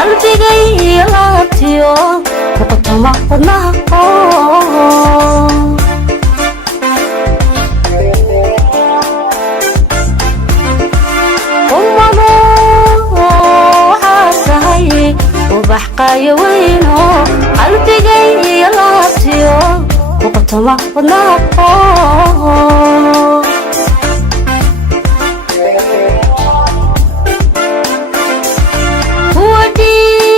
qalbigay laabtiyo kuqtama wadnaha وبحقايا وينو قلبي لابتيو وقتما وناقو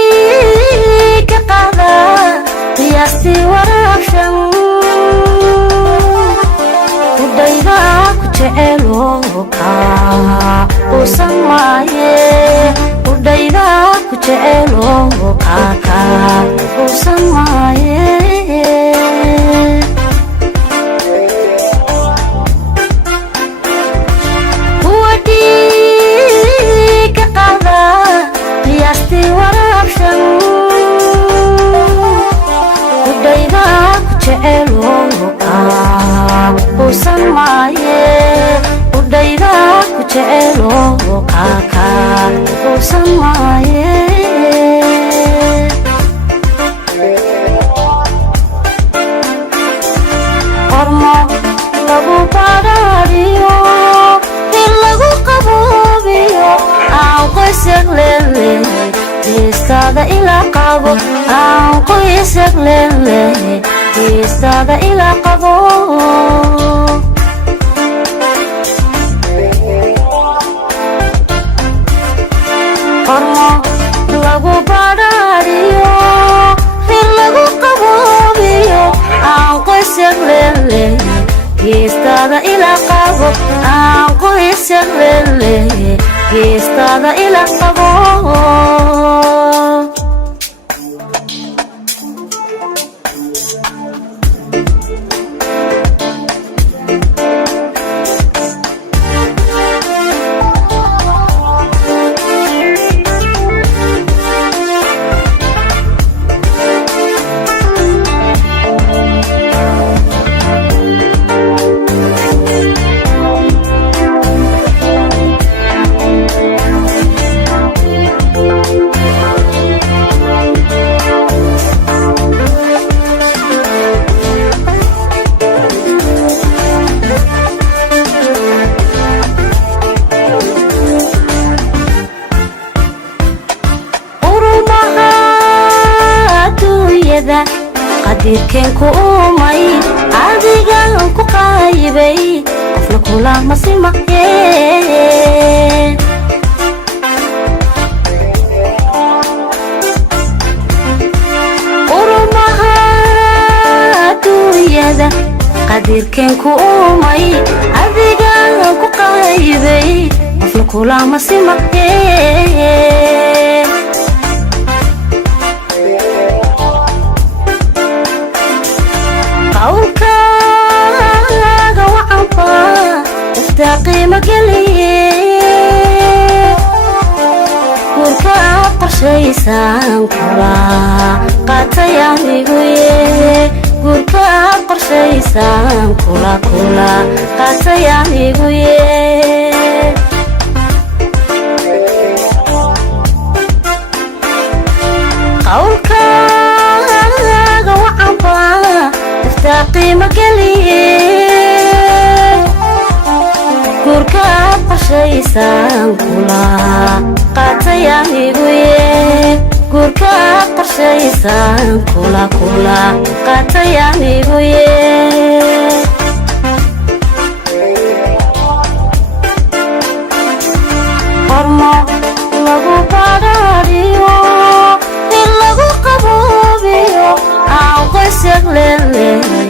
وديك قادا قياستي ورافشن ودايدا كجعلوكا وسمايه ودايدا كجعلوكا وسمايه وديك قادا قياستي ورافشن ودايدا كجعلوكا وسمايه ودايدا كجعلوكا وسمايه qormo lagu barariyo in lagu qabobiyo aan qoysag leeyahay istada ila qabo aan qoysag leeyahay istada ila qabo qormo lagu barariyo in lagu qabobiyo aan qoysag leeyahay istada ila qabo aan qoysag leeyahay istada ila qabo qadirkeen ku umay adigan ku qaybay qofna kula masimaye urumaha dunyada qadirkeen ku umay adigan ku qaybay qofna kula masimaye قيمة قلية كوركا قرشيسان كلا قاتيا ميقوية كوركا قرشيسان كلا قاتيا ميقوية قولكا وعنبا تفتى قيمة قلية كوركا قرشيسان كلا قاتيا ميقوية كوركا قرشيسان كلا قاتيا ميقوية qormo lagu barariyo in lagu qabobiyo aan qoysag leeyahay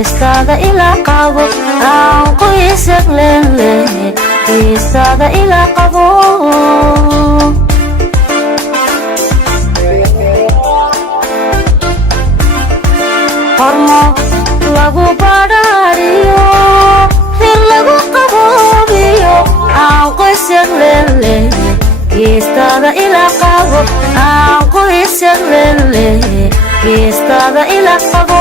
istada ila qabo aan qoysag leeyahay istada ila qabo qormo lagu barariyo in lagu qabobiyo aan qoysag leeyahay istada ila qabo aan qoysag leeyahay istada ila qabo